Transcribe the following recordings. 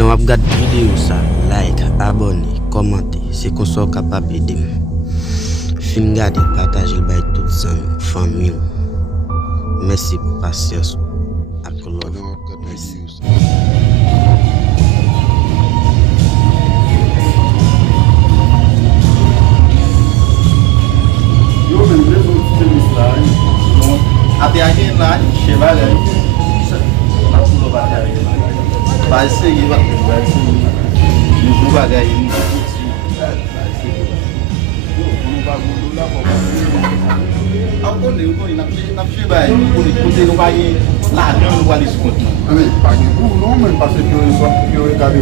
Pendant que je regarde la vidéo, like, abonner, commenter, c'est qu'on soit capable d'aider. Fin garder, partager le bail tout ça, famille. Merci pour patience. Merci. Até aqui lá, chegar aí, na sua batalha. Vai seguir, vai seguir. Não vai ganhar, não vai seguir. Não vai mudar a pouco. Eu vou na chegar aí, não vai lá, não vai escutar. Amém, pague não, mas passei que eu cadê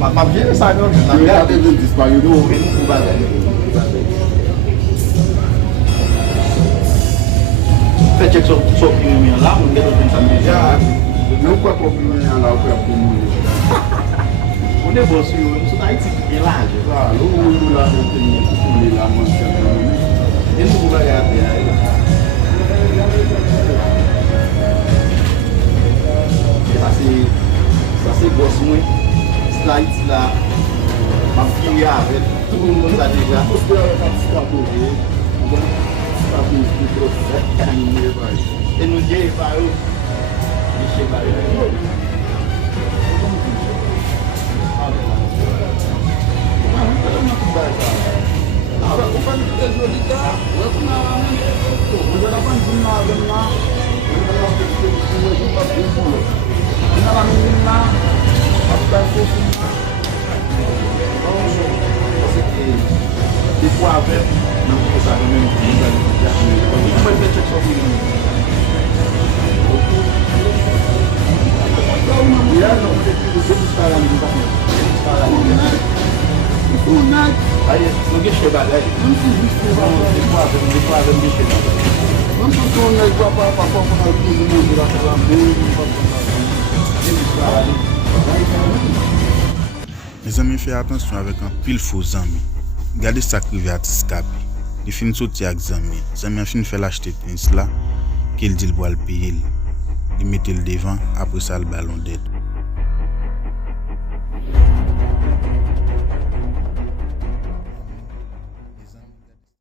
Mas bien sabe, na verdade ele disparou não vai ganhar. Faites que só primeiro lá, não quero pensar melhor. Não com a primeira lá, foi a primeira. O negócio eu sou da Haiti, que lá, lá, o lá não tem que lá, mas ele não vai ganhar aí. Ça c'est gosse muito. Slide lá, ma fille avec tout le monde là déjà. E no dia vai eu deixei vai depois a ver não começar a mesmo como vai ter só aí não quer chegar aí depois a ver chegar vamos tornar igual para todo mundo lá para mes amis, faites attention avec un pile faux amis. Gardez ça qui à escaper. Il finit sortir avec amis. Amis fin fait l'acheter pince là qu'il dit le boire le payer. Il mettait le devant après ça le ballon d'aide.